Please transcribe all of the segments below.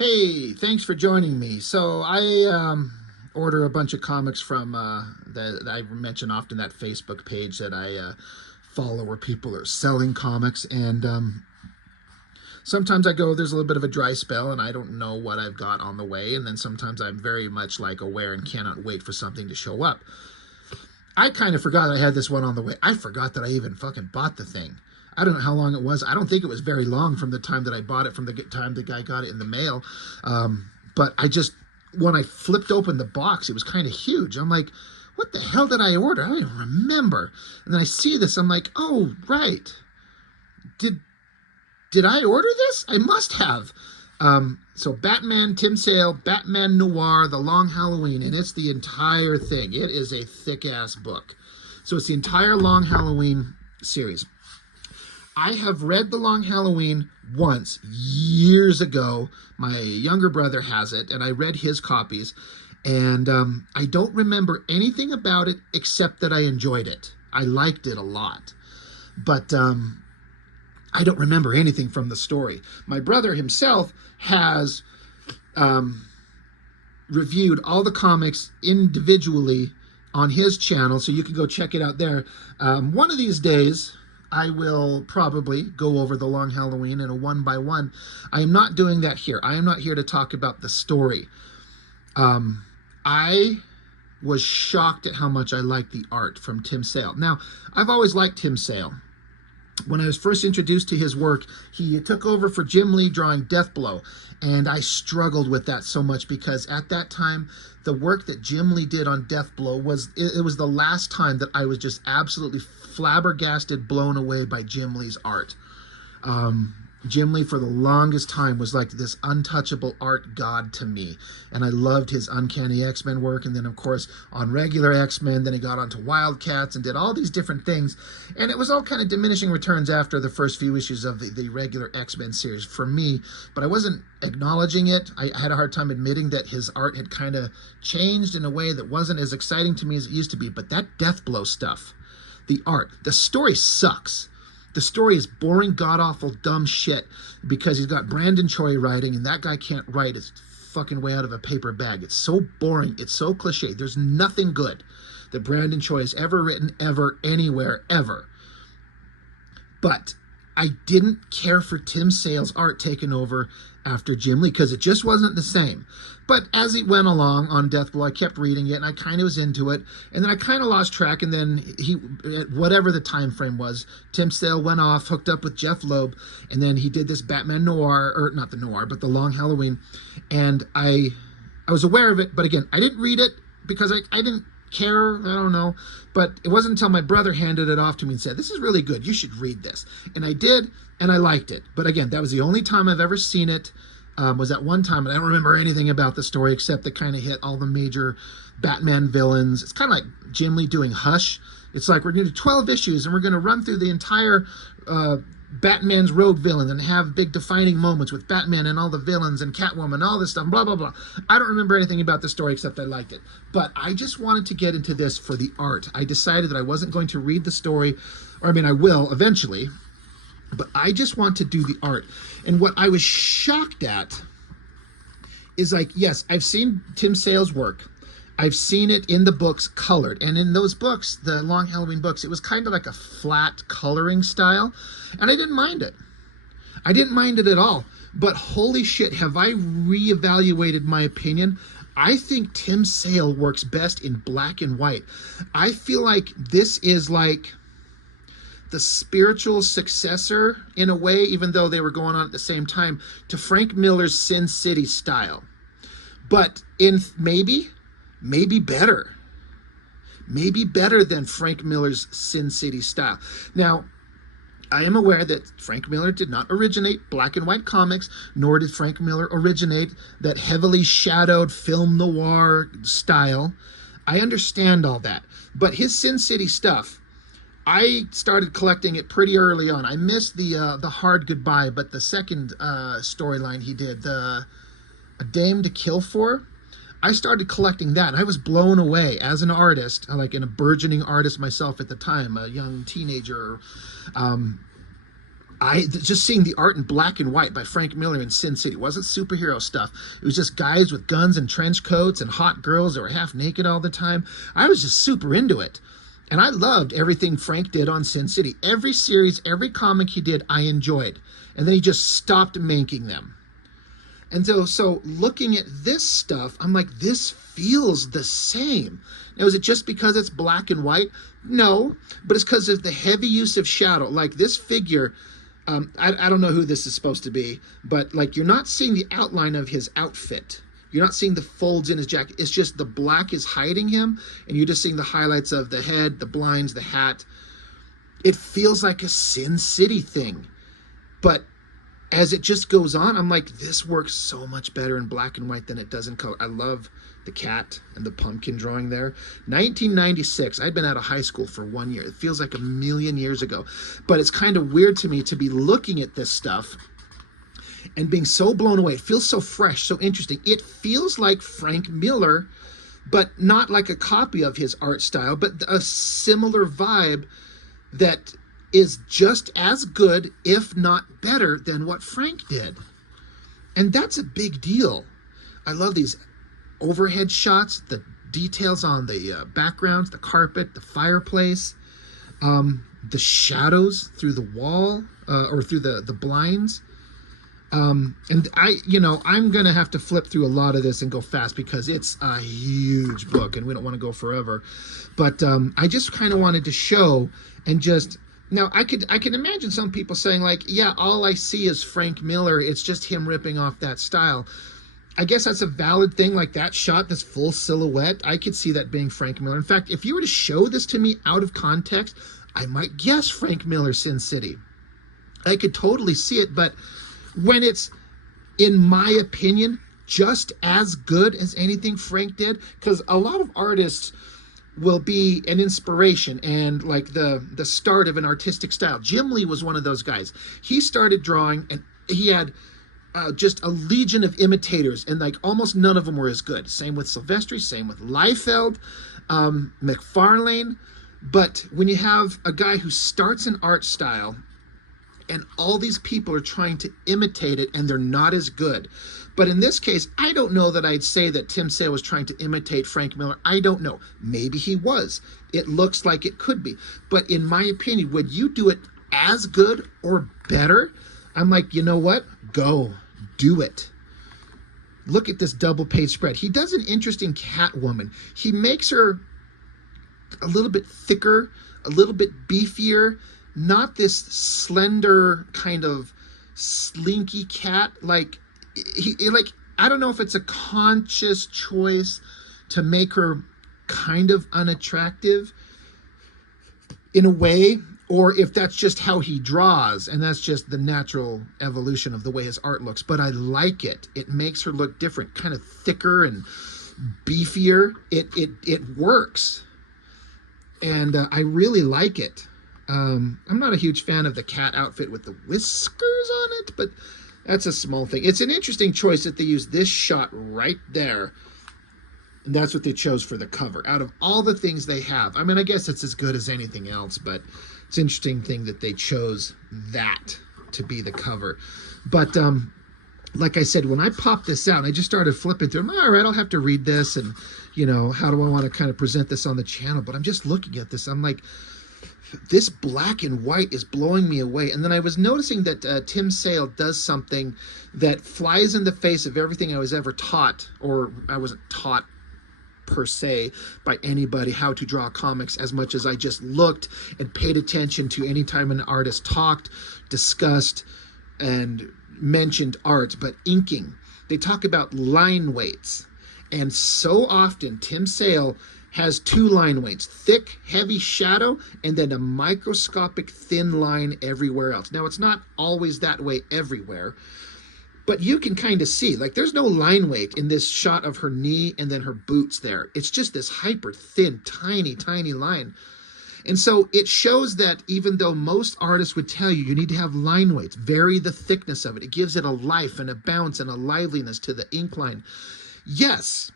Hey, thanks for joining me. So I order a bunch of comics from that I mention often, that Facebook page that I follow where people are selling comics, and sometimes I go, there's a little bit of a dry spell and I don't know what I've got on the way, and then sometimes I'm very much like aware and cannot wait for something to show up. I kind of forgot I had this one on the way. I forgot that I even fucking bought the thing. I don't know how long it was. I don't think it was very long from the time that I bought it, from the time the guy got it in the mail. But I just, when I flipped open the box, it was kind of huge. I'm like, what the hell did I order? I don't even remember. And then I see this. I'm like, oh, right. Did I order this? I must have. So Batman, Tim Sale, Batman Noir, The Long Halloween, and it's the entire thing. It is a thick-ass book. So it's the entire Long Halloween series. I have read The Long Halloween once, years ago. My younger brother has it, and I read his copies. And I don't remember anything about it except that I enjoyed it. I liked it a lot. But I don't remember anything from the story. My brother himself has reviewed all the comics individually on his channel, so you can go check it out there. One of these days, I will probably go over The Long Halloween in a one-by-one. I am not doing that here. I am not here to talk about the story. I was shocked at how much I liked the art from Tim Sale. Now, I've always liked Tim Sale. When I was first introduced to his work, he took over for Jim Lee drawing Deathblow, and I struggled with that so much because at that time, the work that Jim Lee did on Deathblow was the last time that I was just absolutely flabbergasted, blown away by Jim Lee's art. Jim Lee for the longest time was like this untouchable art god to me, and I loved his Uncanny X-Men work, and then of course on regular X-Men, then he got onto Wildcats and did all these different things, and it was all kind of diminishing returns after the first few issues of the regular X-Men series for me, but I wasn't acknowledging it. I had a hard time admitting that his art had kind of changed in a way that wasn't as exciting to me as it used to be. But that Deathblow stuff, the art, the story sucks. The story is boring, god-awful, dumb shit because he's got Brandon Choi writing, and that guy can't write his fucking way out of a paper bag. It's so boring. It's so cliche. There's nothing good that Brandon Choi has ever written, ever, anywhere, ever. But I didn't care for Tim Sale's art taking over after Jim Lee because it just wasn't the same. But as it went along on Deathblow, I kept reading it, and I kind of was into it, and then I kind of lost track, and then whatever the time frame was, Tim Sale went off, hooked up with Jeff Loeb, and then he did this Batman Noir, or not the Noir, but the Long Halloween, and I was aware of it, but again, I didn't read it because I didn't care, I don't know, but it wasn't until my brother handed it off to me and said, this is really good, you should read this, and I did, and I liked it. But again, that was the only time I've ever seen it, was at one time, and I don't remember anything about the story except that kind of hit all the major Batman villains. It's kind of like Jim Lee doing Hush. It's like we're going to do 12 issues and we're going to run through the entire Batman's rogue villain and have big defining moments with Batman and all the villains and Catwoman and all this stuff, blah, blah, blah. I don't remember anything about the story except I liked it. But I just wanted to get into this for the art. I decided that I wasn't going to read the story, or I mean, I will eventually, but I just want to do the art. And what I was shocked at is, like, yes, I've seen Tim Sale's work. I've seen it in the books colored. And in those books, the Long Halloween books, it was kind of like a flat coloring style. And I didn't mind it. I didn't mind it at all. But holy shit, have I reevaluated my opinion? I think Tim Sale works best in black and white. I feel like this is like the spiritual successor, in a way, even though they were going on at the same time, to Frank Miller's Sin City style. But in maybe better. Maybe better than Frank Miller's Sin City style. Now, I am aware that Frank Miller did not originate black and white comics, nor did Frank Miller originate that heavily shadowed film noir style. I understand all that. But his Sin City stuff, I started collecting it pretty early on. I missed the Hard Goodbye, but the second storyline he did, A Dame to Kill For, I started collecting that, and I was blown away as an artist, like a burgeoning artist myself at the time, a young teenager. Just seeing the art in black and white by Frank Miller in Sin City. It wasn't superhero stuff. It was just guys with guns and trench coats and hot girls that were half naked all the time. I was just super into it. And I loved everything Frank did on Sin City. Every series, every comic he did, I enjoyed. And then he just stopped making them. And so looking at this stuff, I'm like, this feels the same. Now, is it just because it's black and white? No, but it's because of the heavy use of shadow. Like this figure, I don't know who this is supposed to be, but like you're not seeing the outline of his outfit. You're not seeing the folds in his jacket. It's just the black is hiding him, and you're just seeing the highlights of the head, the blinds, the hat. It feels like a Sin City thing. But as it just goes on, I'm like, this works so much better in black and white than it does in color. I love the cat and the pumpkin drawing there. 1996, I'd been out of high school for 1 year. It feels like a million years ago. But it's kind of weird to me to be looking at this stuff and being so blown away. It feels so fresh, so interesting. It feels like Frank Miller, but not like a copy of his art style, but a similar vibe that is just as good, if not better, than what Frank did. And that's a big deal. I love these overhead shots, the details on the backgrounds, the carpet, the fireplace, the shadows through the wall or through the blinds. And I'm going to have to flip through a lot of this and go fast because it's a huge book and we don't want to go forever. But I just kind of wanted to show and just... Now, I can imagine some people saying, like, yeah, all I see is Frank Miller. It's just him ripping off that style. I guess that's a valid thing, like that shot, this full silhouette. I could see that being Frank Miller. In fact, if you were to show this to me out of context, I might guess Frank Miller, Sin City. I could totally see it, but when it's, in my opinion, just as good as anything Frank did, because a lot of artists will be an inspiration and like the start of an artistic style. Jim Lee was one of those guys. He started drawing and he had just a legion of imitators, and like almost none of them were as good. Same with Silvestri, same with Liefeld, McFarlane. But when you have a guy who starts an art style and all these people are trying to imitate it and they're not as good. But in this case, I don't know that I'd say that Tim Sale was trying to imitate Frank Miller. I don't know. Maybe he was. It looks like it could be. But in my opinion, would you do it as good or better? I'm like, you know what? Go. Do it. Look at this double page spread. He does an interesting Catwoman. He makes her a little bit thicker, a little bit beefier, not this slender kind of slinky cat. Like I don't know if it's a conscious choice to make her kind of unattractive in a way, or if that's just how he draws and that's just the natural evolution of the way his art looks. But I like it. It makes her look different, kind of thicker and beefier. It works. And I really like it. I'm not a huge fan of the cat outfit with the whiskers on it, but that's a small thing. It's an interesting choice that they use this shot right there. And that's what they chose for the cover. Out of all the things they have, I mean, I guess it's as good as anything else, but it's an interesting thing that they chose that to be the cover. But like I said, when I popped this out, I just started flipping through. I'm like, all right, I'll have to read this, and how do I want to kind of present this on the channel? But I'm just looking at this. I'm like, this black and white is blowing me away. And then I was noticing that Tim Sale does something that flies in the face of everything I was ever taught, or I wasn't taught per se by anybody how to draw comics, as much as I just looked and paid attention to any time an artist talked, discussed, and mentioned art. But inking, they talk about line weights, and so often Tim Sale has two line weights: thick, heavy shadow, and then a microscopic thin line everywhere else. Now, it's not always that way everywhere, but you can kind of see, like, there's no line weight in this shot of her knee and then her boots there. It's just this hyper thin, tiny, tiny line. And so it shows that even though most artists would tell you need to have line weights, vary the thickness of it, it gives it a life and a bounce and a liveliness to the ink line. Yes,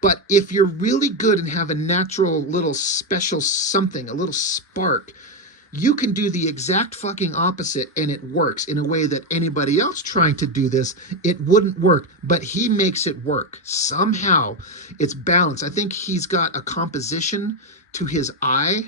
but if you're really good and have a natural little special something, a little spark, You can do the exact fucking opposite and it works in a way that anybody else trying to do this, it wouldn't work, but he makes it work. Somehow it's balanced. I think he's got a composition to his eye,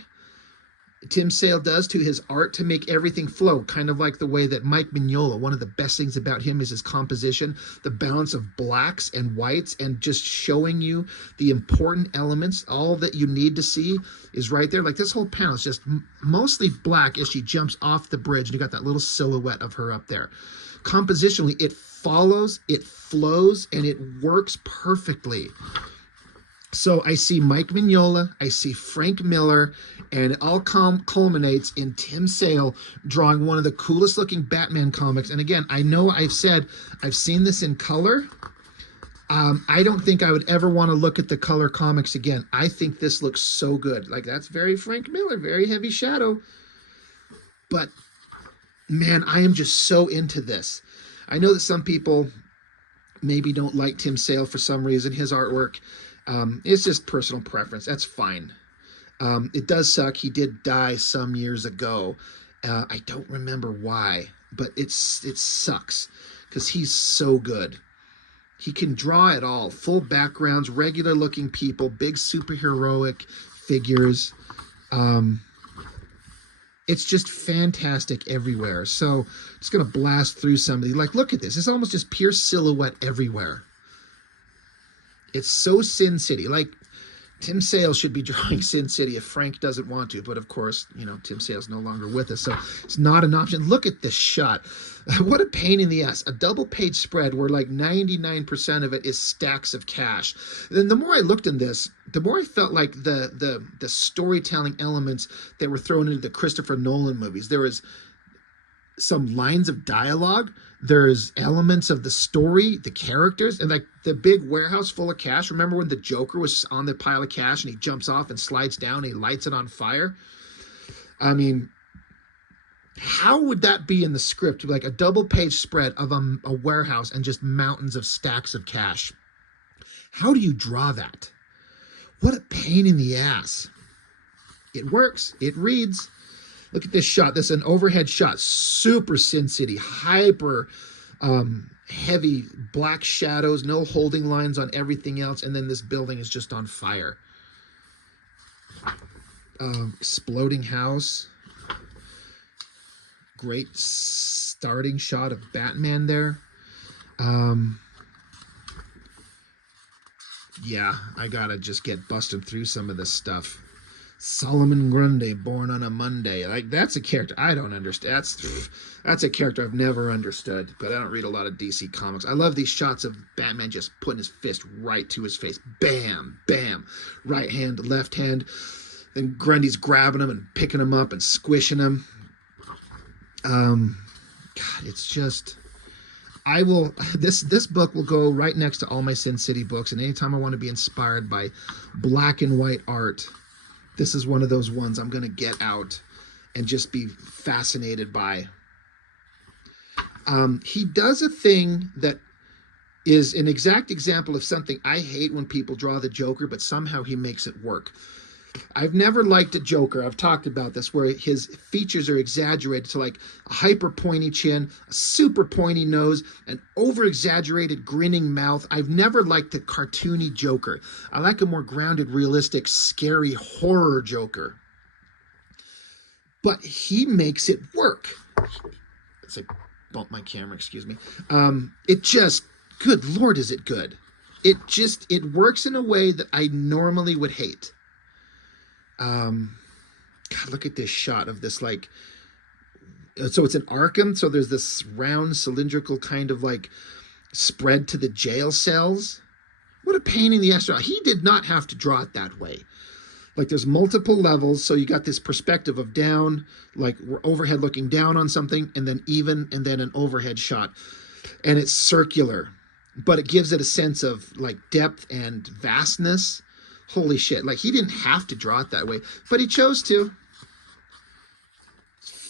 Tim Sale does, to his art to make everything flow, kind of like the way that Mike Mignola, one of the best things about him is his composition, the balance of blacks and whites, and just showing you the important elements. All that you need to see is right there. Like this whole panel is just mostly black as she jumps off the bridge, and you got that little silhouette of her up there. Compositionally, it follows, it flows, and it works perfectly. So I see Mike Mignola, I see Frank Miller, and it all culminates in Tim Sale drawing one of the coolest looking Batman comics. And again, I know I've said I've seen this in color. I don't think I would ever want to look at the color comics again. I think this looks so good. Like, that's very Frank Miller, very heavy shadow. But man, I am just so into this. I know that some people maybe don't like Tim Sale for some reason, his artwork. It's just personal preference. That's fine. It does suck. He did die some years ago. I don't remember why, but it sucks because he's so good. He can draw it all. Full backgrounds, regular looking people, big superheroic figures. It's just fantastic everywhere. So just going to blast through some of these. Like, look at this. It's almost just pure silhouette everywhere. It's so Sin City. Like, Tim Sale should be drawing Sin City if Frank doesn't want to. But of course, you know, Tim Sale's no longer with us, so it's not an option. Look at this shot. What a pain in the ass. A double page spread where like 99% of it is stacks of cash. Then the more I looked in this, the more I felt like the storytelling elements that were thrown into the Christopher Nolan movies. There was some lines of dialogue. There's elements of the story, the characters, and like the big warehouse full of cash. Remember when the Joker was on the pile of cash and he jumps off and slides down and he lights it on fire? I mean, how would that be in the script? Like a double page spread of a warehouse and just mountains of stacks of cash. How do you draw that? What a pain in the ass. It works. It reads. Look at this shot. This is an overhead shot. Super Sin City. Hyper heavy black shadows. No holding lines on everything else. And then this building is just on fire. Exploding house. Great starting shot of Batman there. Yeah, I gotta just get busted through some of this stuff. Solomon Grundy, born on a Monday. Like, that's a character I don't understand. That's a character I've never understood, but I don't read a lot of DC comics. I love these shots of Batman just putting his fist right to his face. Bam, bam. Right hand, left hand. Then Grundy's grabbing him and picking him up and squishing him. God, it's just... This book will go right next to all my Sin City books, and anytime I want to be inspired by black and white art, this is one of those ones I'm going to get out and just be fascinated by. He does a thing that is an exact example of something I hate when people draw the Joker, but somehow he makes it work. I've never liked a Joker, I've talked about this, where his features are exaggerated to like a hyper pointy chin, a super pointy nose, an over-exaggerated grinning mouth. I've never liked the cartoony Joker. I like a more grounded, realistic, scary horror Joker. But he makes it work. It's like, bump my camera, excuse me. It just, good Lord, is it good. It works in a way that I normally would hate. God, look at this shot of this, like, so it's an Arkham, so there's this round cylindrical kind of like spread to the jail cells. What a pain in the ass. He did not have to draw it that way. Like, there's multiple levels, so you got this perspective of down, like we're overhead looking down on something, and then even, and then an overhead shot. And it's circular, but it gives it a sense of like depth and vastness. Holy shit, like he didn't have to draw it that way, but he chose to.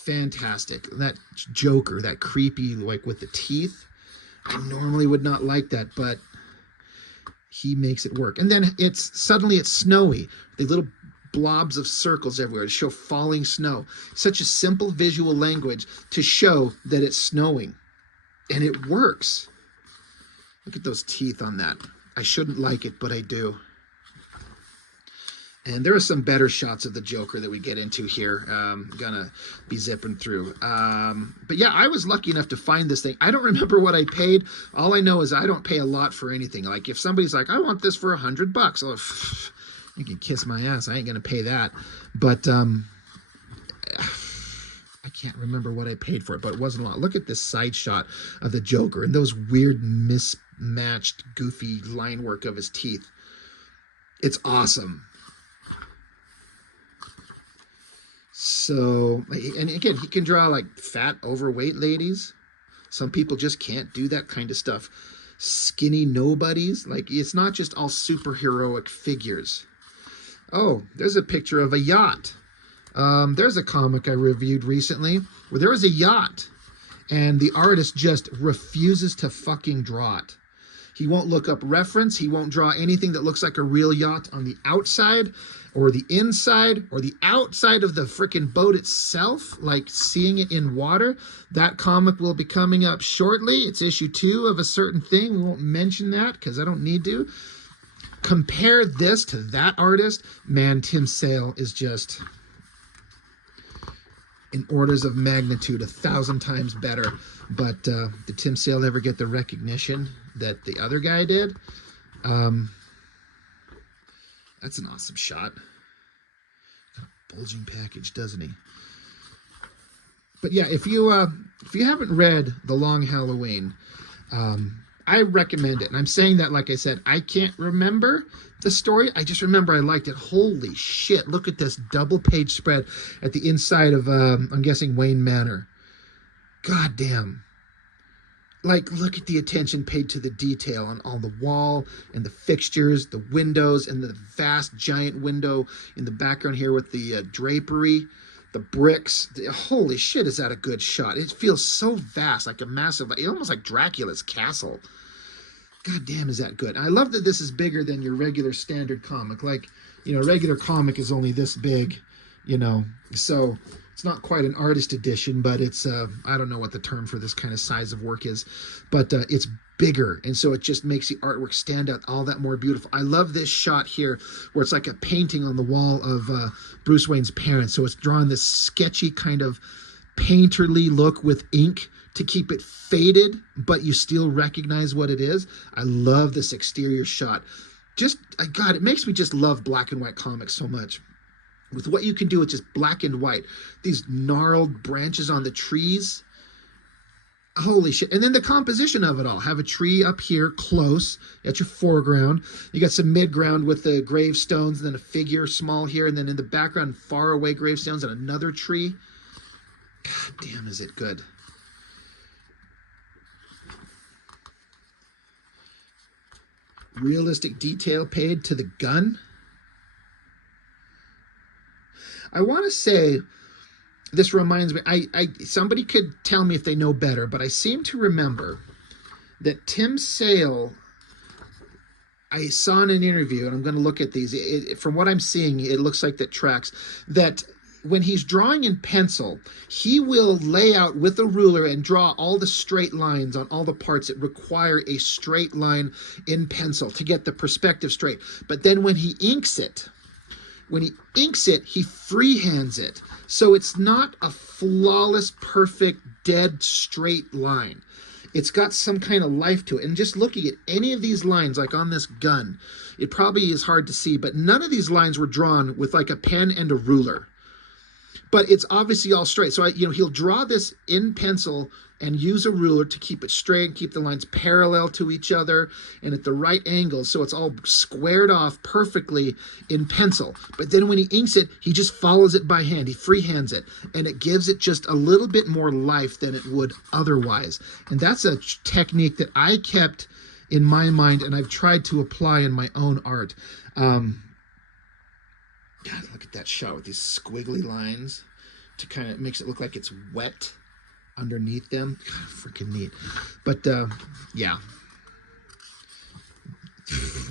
Fantastic. That Joker, that creepy, like with the teeth, I normally would not like that, but he makes it work. And then it's snowy. The little blobs of circles everywhere to show falling snow. Such a simple visual language to show that it's snowing. And it works. Look at those teeth on that. I shouldn't like it, but I do. And there are some better shots of the Joker that we get into here. Gonna be zipping through. But yeah, I was lucky enough to find this thing. I don't remember what I paid. All I know is I don't pay a lot for anything. Like if somebody's like, I want this for $100, oh, you can kiss my ass. I ain't gonna pay that. But I can't remember what I paid for it, but it wasn't a lot. Look at this side shot of the Joker and those weird mismatched, goofy line work of his teeth. It's awesome. So, and again, he can draw like fat, overweight ladies. Some people just can't do that kind of stuff. Skinny nobodies. Like, it's not just all superheroic figures. Oh, there's a picture of a yacht. There's a comic I reviewed recently where there was a yacht and the artist just refuses to fucking draw it. He won't look up reference. He won't draw anything that looks like a real yacht on the outside or the inside or the outside of the frickin' boat itself, like seeing it in water. That comic will be coming up shortly. It's issue 2 of a certain thing. We won't mention that because I don't need to. Compare this to that artist. Man, Tim Sale is just in orders of magnitude 1,000 times better. But did Tim Sale ever get the recognition that the other guy did? That's an awesome shot. Got a bulging package, doesn't he? But yeah, if you haven't read The Long Halloween, I recommend it. And I'm saying that, like I said, I can't remember the story. I just remember I liked it. Holy shit, look at this double-page spread at the inside of, I'm guessing, Wayne Manor. God damn. Like, look at the attention paid to the detail on all the wall and the fixtures, the windows, and the vast giant window in the background here with the drapery, the bricks. Holy shit, is that a good shot? It feels so vast, like a massive, almost like Dracula's castle. God damn, is that good? I love that this is bigger than your regular standard comic. Like, you know, regular comic is only this big, you know, so it's not quite an artist edition, but it's, I don't know what the term for this kind of size of work is, but it's bigger. And so it just makes the artwork stand out all that more beautiful. I love this shot here where it's like a painting on the wall of Bruce Wayne's parents. So it's drawn this sketchy kind of painterly look with ink to keep it faded, but you still recognize what it is. I love this exterior shot. Just, God, it makes me just love black and white comics so much. With what you can do with just black and white. These gnarled branches on the trees. Holy shit. And then the composition of it all. Have a tree up here close at your foreground. You got some midground with the gravestones, and then a figure small here, and then in the background, far away gravestones and another tree. God damn, is it good. Realistic detail paid to the gun. I want to say, this reminds me, somebody could tell me if they know better, but I seem to remember that Tim Sale, I saw in an interview, and I'm going to look at these, from what I'm seeing, it looks like that tracks, that when he's drawing in pencil, he will lay out with a ruler and draw all the straight lines on all the parts that require a straight line in pencil to get the perspective straight. But then when he inks it, he freehands it. So it's not a flawless, perfect, dead, straight line. It's got some kind of life to it. And just looking at any of these lines, like on this gun, it probably is hard to see, but none of these lines were drawn with like a pen and a ruler. But it's obviously all straight. So, he'll draw this in pencil and use a ruler to keep it straight and keep the lines parallel to each other and at the right angle. So it's all squared off perfectly in pencil. But then when he inks it, he just follows it by hand. He freehands it. And it gives it just a little bit more life than it would otherwise. And that's a technique that I kept in my mind and I've tried to apply in my own art. God, look at that shot with these squiggly lines to kind of makes it look like it's wet underneath them. God, freaking neat. But yeah,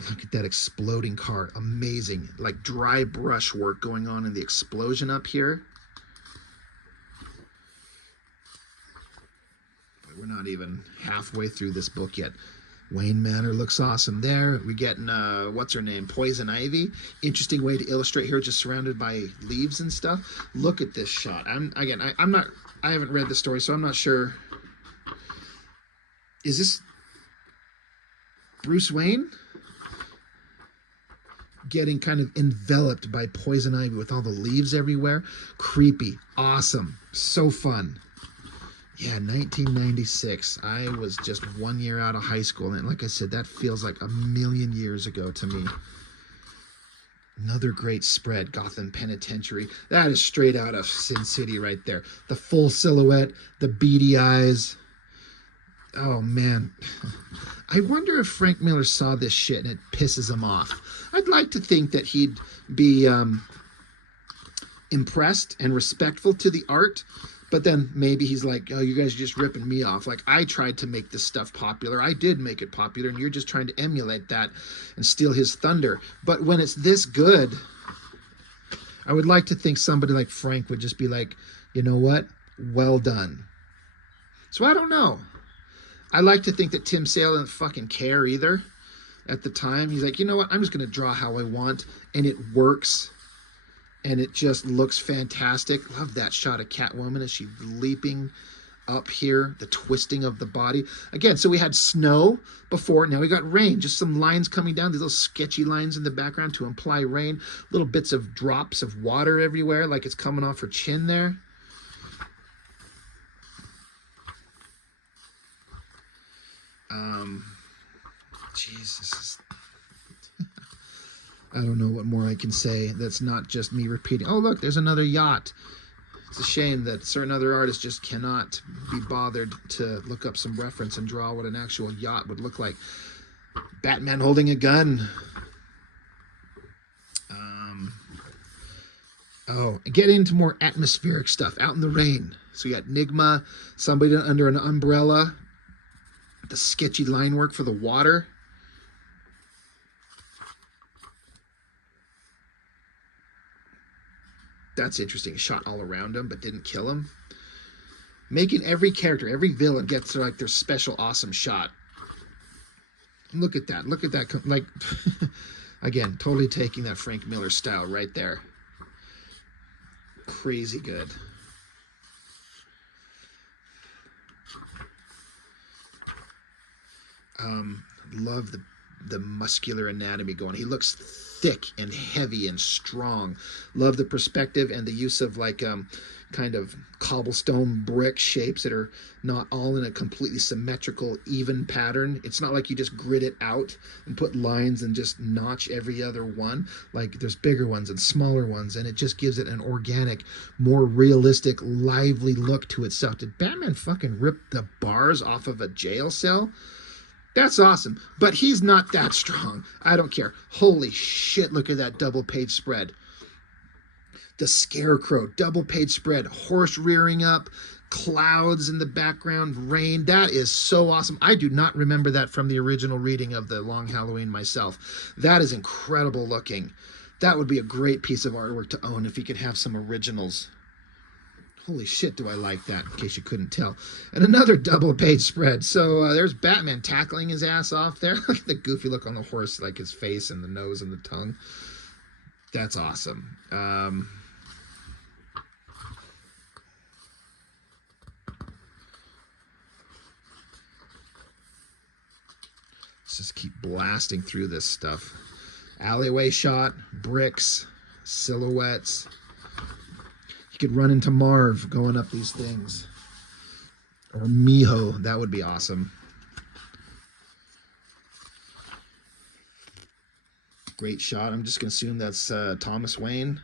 Look at that exploding car. Amazing. Like dry brush work going on in the explosion up here. But we're not even halfway through this book yet. Wayne Manor looks awesome there. We're getting, what's her name? Poison Ivy. Interesting way to illustrate here, just surrounded by leaves and stuff. Look at this shot. I haven't read the story, so I'm not sure. Is this Bruce Wayne? Getting kind of enveloped by poison ivy with all the leaves everywhere. Creepy. Awesome. So fun. Yeah, 1996. I was just 1 year out of high school. And like I said, that feels like a million years ago to me. Another great spread. Gotham Penitentiary. That is straight out of Sin City right there. The full silhouette, the beady eyes. Oh, man. I wonder if Frank Miller saw this shit and it pisses him off. I'd like to think that he'd be impressed and respectful to the art, but then maybe he's like, oh, you guys are just ripping me off. Like, I tried to make this stuff popular. I did make it popular, and you're just trying to emulate that and steal his thunder. But when it's this good, I would like to think somebody like Frank would just be like, you know what? Well done. So I don't know. I like to think that Tim Sale didn't fucking care either at the time. He's like, you know what? I'm just going to draw how I want, and it works. And it just looks fantastic. Love that shot of Catwoman as she's leaping up here, the twisting of the body. Again, so we had snow before, now we got rain. Just some lines coming down, these little sketchy lines in the background to imply rain. Little bits of drops of water everywhere, like it's coming off her chin there. Jesus. I don't know what more I can say that's not just me repeating. Oh, look, there's another yacht. It's a shame that certain other artists just cannot be bothered to look up some reference and draw what an actual yacht would look like. Batman holding a gun. Get into more atmospheric stuff. Out in the rain. So you got Nigma, somebody under an umbrella. The sketchy line work for the water. That's interesting. Shot all around him, but didn't kill him. Making every character, every villain gets like their special awesome shot. Look at that. Look at that. Like, again, totally taking that Frank Miller style right there. Crazy good. Love the muscular anatomy going. He looks thick and heavy and strong. Love the perspective and the use of like kind of cobblestone brick shapes that are not all in a completely symmetrical, even pattern. It's not like you just grid it out and put lines and just notch every other one. Like there's bigger ones and smaller ones, and it just gives it an organic, more realistic, lively look to itself. Did Batman fucking rip the bars off of a jail cell? That's awesome, but he's not that strong. I don't care. Holy shit, look at that double page spread. The Scarecrow, double page spread, horse rearing up, clouds in the background, rain. That is so awesome. I do not remember that from the original reading of the Long Halloween myself. That is incredible looking. That would be a great piece of artwork to own if he could have some originals. Holy shit, do I like that, in case you couldn't tell. And another double page spread. So there's Batman tackling his ass off there. Look at the goofy look on the horse, like his face and the nose and the tongue. That's awesome. Let's just keep blasting through this stuff. Alleyway shot, bricks, silhouettes. Could run into Marv going up these things. Or Miho, that would be awesome. Great shot. I'm just going to assume that's Thomas Wayne.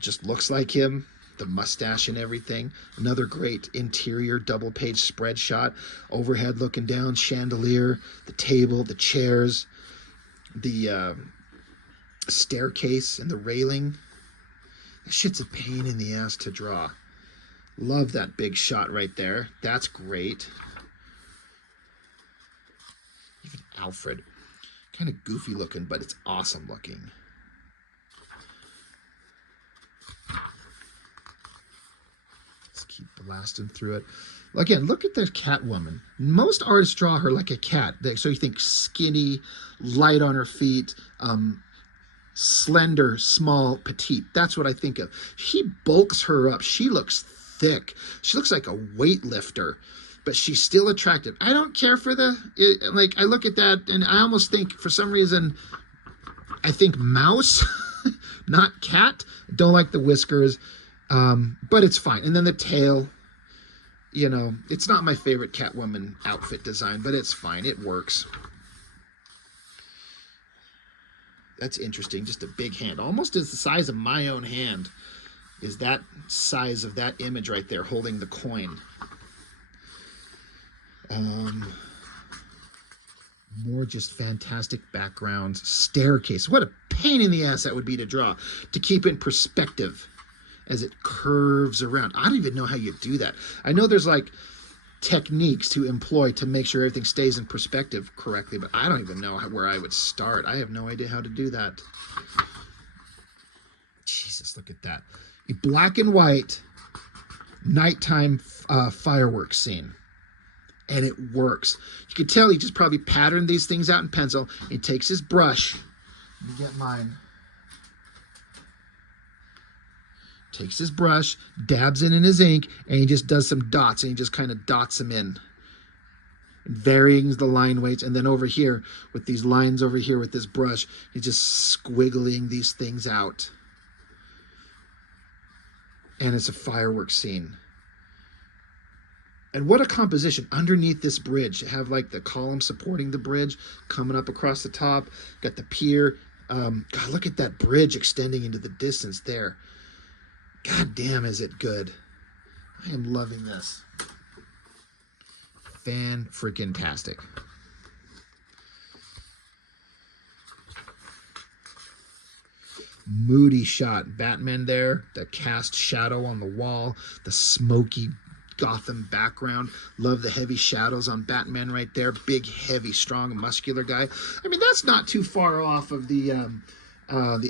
Just looks like him. The mustache and everything. Another great interior double page spread shot. Overhead looking down, chandelier, the table, the chairs, the staircase and the railing. That shit's a pain in the ass to draw. Love that big shot right there. That's great. Even Alfred. Kind of goofy looking, but it's awesome looking. Let's keep blasting through it. Again, look at the Catwoman. Most artists draw her like a cat. So you think skinny, light on her feet, slender, small, petite. That's what I think of. She bulks her up. She looks thick. She looks like a weightlifter, but she's still attractive. I don't care for like, I look at that and I almost think, for some reason, I think mouse, not cat. Don't like the whiskers, but it's fine. And then the tail, you know, it's not my favorite Catwoman outfit design, but it's fine. It works. That's interesting. Just a big hand, almost as the size of my own hand, is that size of that image right there holding the coin. More just fantastic backgrounds. Staircase. What a pain in the ass that would be to draw, to keep in perspective as it curves around. I don't even know how you do that. I know there's like techniques to employ to make sure everything stays in perspective correctly, but I don't even know where I would start. I have no idea how to do that. Jesus, look at that. A black and white nighttime fireworks scene. And it works. You can tell he just probably patterned these things out in pencil. He takes his brush. Let me get mine. Takes his brush, dabs it in his ink, and he just does some dots, and he just kind of dots them in. Varying the line weights, and then over here, with these lines over here with this brush, he's just squiggling these things out. And it's a fireworks scene. And what a composition underneath this bridge. Have like the column supporting the bridge coming up across the top. Got the pier. God, look at that bridge extending into the distance there. God damn, is it good. I am loving this. Fan-freaking-tastic. Moody shot. Batman there. The cast shadow on the wall. The smoky Gotham background. Love the heavy shadows on Batman right there. Big, heavy, strong, muscular guy. I mean, that's not too far off of the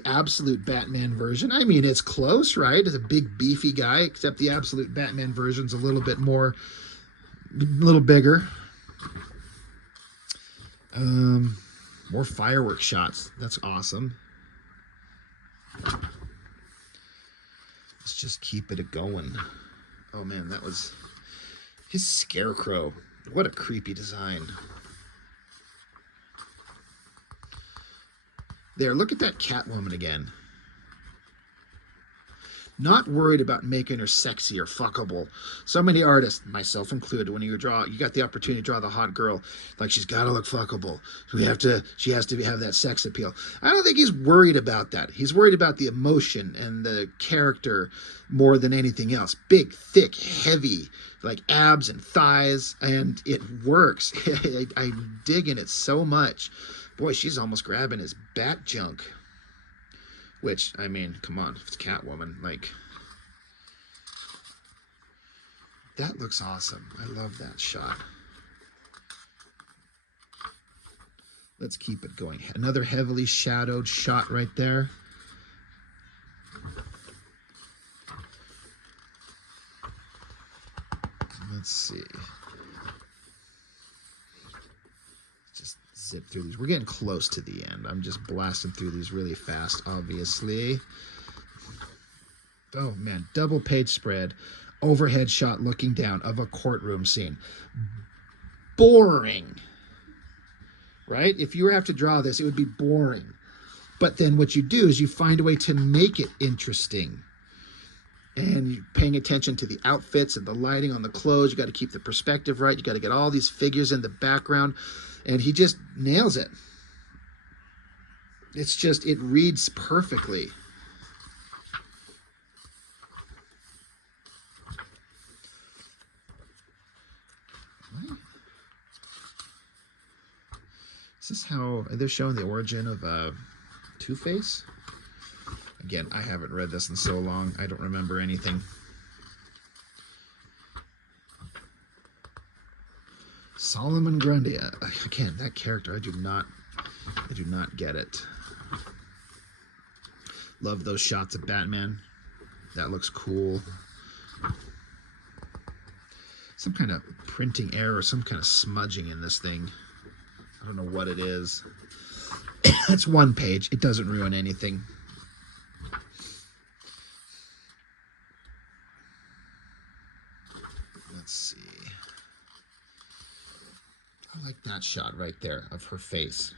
absolute Batman version. I mean, it's close, right? It's a big, beefy guy, except the absolute Batman version's a little bit more, a little bigger. More fireworks shots. That's awesome. Let's just keep it going. Oh man, that was his Scarecrow. What a creepy design. There, look at that Catwoman again. Not worried about making her sexy or fuckable. So many artists, myself included, when you got the opportunity to draw the hot girl, like she's got to look fuckable. She has to have that sex appeal. I don't think he's worried about that. He's worried about the emotion and the character more than anything else. Big, thick, heavy, like abs and thighs, and it works. I'm digging it so much. Boy, she's almost grabbing his bat junk. Which, I mean, come on, it's Catwoman. Like, that looks awesome. I love that shot. Let's keep it going. Another heavily shadowed shot right there. Let's see. Just zip through these. We're getting close to the end. I'm just blasting through these really fast, obviously. Oh man, double page spread, overhead shot looking down of a courtroom scene. Boring, right? If you were to have to draw this, it would be boring. But then what you do is you find a way to make it interesting. And you're paying attention to the outfits and the lighting on the clothes. You got to keep the perspective right. You got to get all these figures in the background. And he just nails it. It's just, it reads perfectly. Is this how they're showing the origin of Two-Face? Again, I haven't read this in so long. I don't remember anything. Solomon Grundy. Again, that character, I do not I do not get it. Love those shots of Batman. That looks cool. Some kind of printing error, some kind of smudging in this thing. I don't know what it is. It's one page. It doesn't ruin anything. Let's see. I like that shot right there of her face.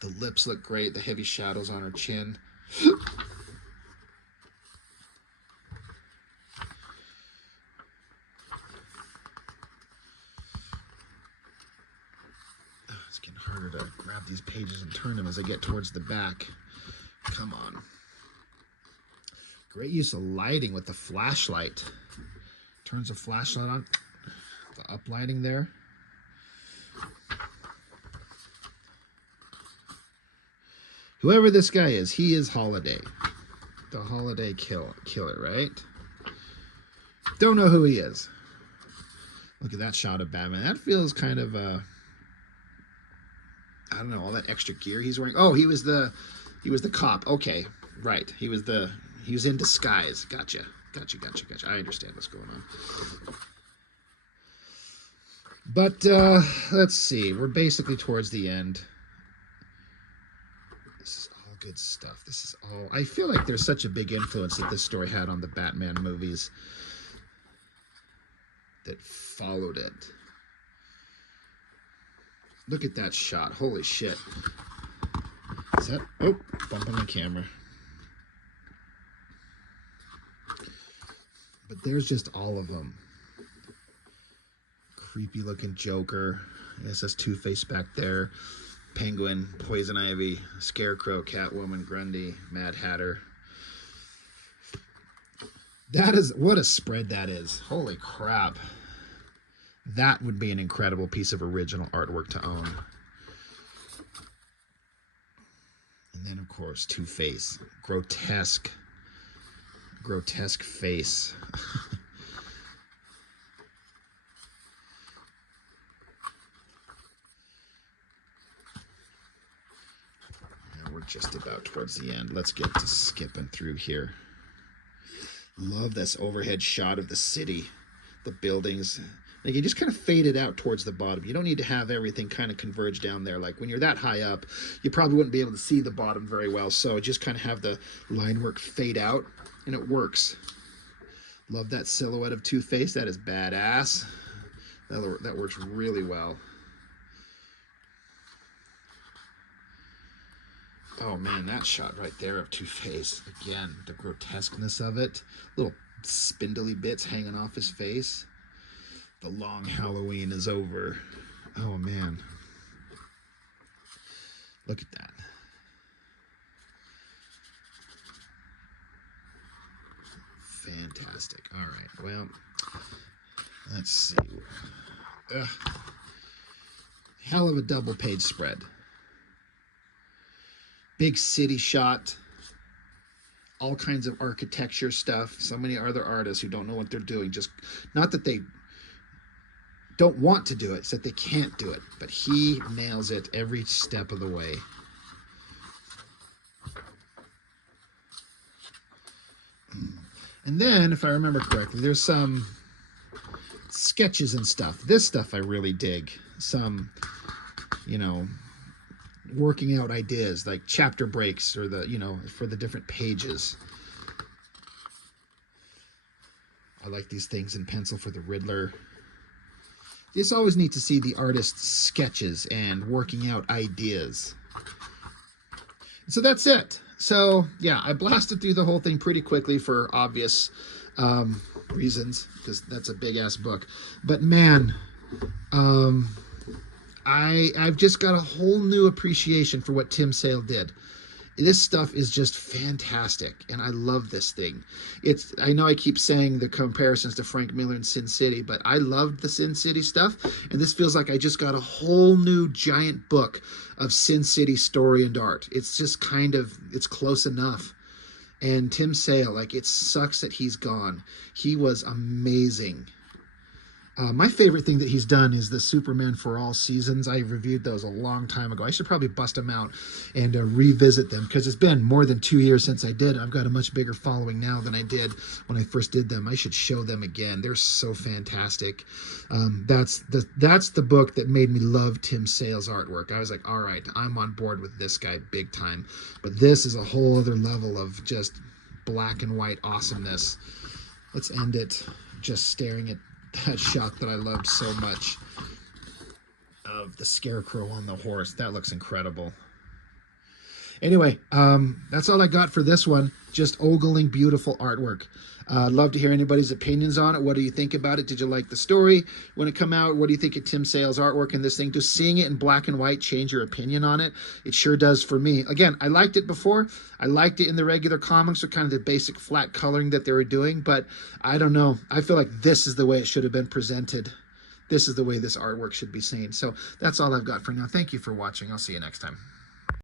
The lips look great. The heavy shadows on her chin. It's getting harder to grab these pages and turn them as I get towards the back. Come on. Great use of lighting with the flashlight. Turns the flashlight on. The uplighting there. Whoever this guy is, he is Holiday. The Holiday killer, right? Don't know who he is. Look at that shot of Batman. That feels kind of, I don't know, all that extra gear he's wearing. Oh, he was the cop. Okay, right. He was in disguise. Gotcha. I understand what's going on. But, let's see. We're basically towards the end. This is all good stuff. This is all... I feel like there's such a big influence that this story had on the Batman movies that followed it. Look at that shot. Holy shit. Is that... Oh, bumping the camera. But there's just all of them. Creepy looking Joker. I guess that's Two-Face back there. Penguin, Poison Ivy, Scarecrow, Catwoman, Grundy, Mad Hatter. That is, what a spread that is. Holy crap. That would be an incredible piece of original artwork to own. And then, of course, Two-Face. Grotesque face. We're just about towards the end. Let's get to skipping through here. Love this overhead shot of the city, the buildings. Like, you just kind of fade it out towards the bottom. You don't need to have everything kind of converge down there. Like, when you're that high up, you probably wouldn't be able to see the bottom very well. So just kind of have the line work fade out, and it works. Love that silhouette of Two-Face. That is badass. That works really well. Oh man, that shot right there of Two-Face. Again, the grotesqueness of it. Little spindly bits hanging off his face. The long Halloween is over. Oh man. Look at that. Fantastic. All right, well, let's see. Hell of a double page spread. Big city shot, all kinds of architecture stuff. So many other artists who don't know what they're doing. Just not that they don't want to do it, it's that they can't do it. But he nails it every step of the way. And then, if I remember correctly, there's some sketches and stuff. This stuff I really dig. Some, you know, working out ideas, like chapter breaks, or the, you know, for the different pages. I like these things in pencil for the Riddler. You just always need to see the artist's sketches and working out ideas. So that's it. So yeah, I blasted through the whole thing pretty quickly for obvious reasons, because that's a big ass book. But man, I've just got a whole new appreciation for what Tim Sale did. This stuff is just fantastic, and I love this thing. I know I keep saying the comparisons to Frank Miller and Sin City, but I loved the Sin City stuff, and this feels like I just got a whole new giant book of Sin City story and art. It's just kind of, it's close enough. And Tim Sale, like, it sucks that he's gone. He was amazing. My favorite thing that he's done is the Superman for All Seasons. I reviewed those a long time ago. I should probably bust them out and revisit them, because it's been more than 2 years since I did. I've got a much bigger following now than I did when I first did them. I should show them again. They're so fantastic. That's the book that made me love Tim Sale's artwork. I was like, all right, I'm on board with this guy big time. But this is a whole other level of just black and white awesomeness. Let's end it just staring at that shot that I loved so much of the scarecrow on the horse. That looks incredible. Anyway, that's all I got for this one. Just ogling beautiful artwork. I'd love to hear anybody's opinions on it. What do you think about it? Did you like the story when it come out? What do you think of Tim Sale's artwork in this thing? Does seeing it in black and white change your opinion on it? It sure does for me. Again, I liked it before. I liked it in the regular comics, or kind of the basic flat coloring that they were doing. But I don't know. I feel like this is the way it should have been presented. This is the way this artwork should be seen. So that's all I've got for now. Thank you for watching. I'll see you next time.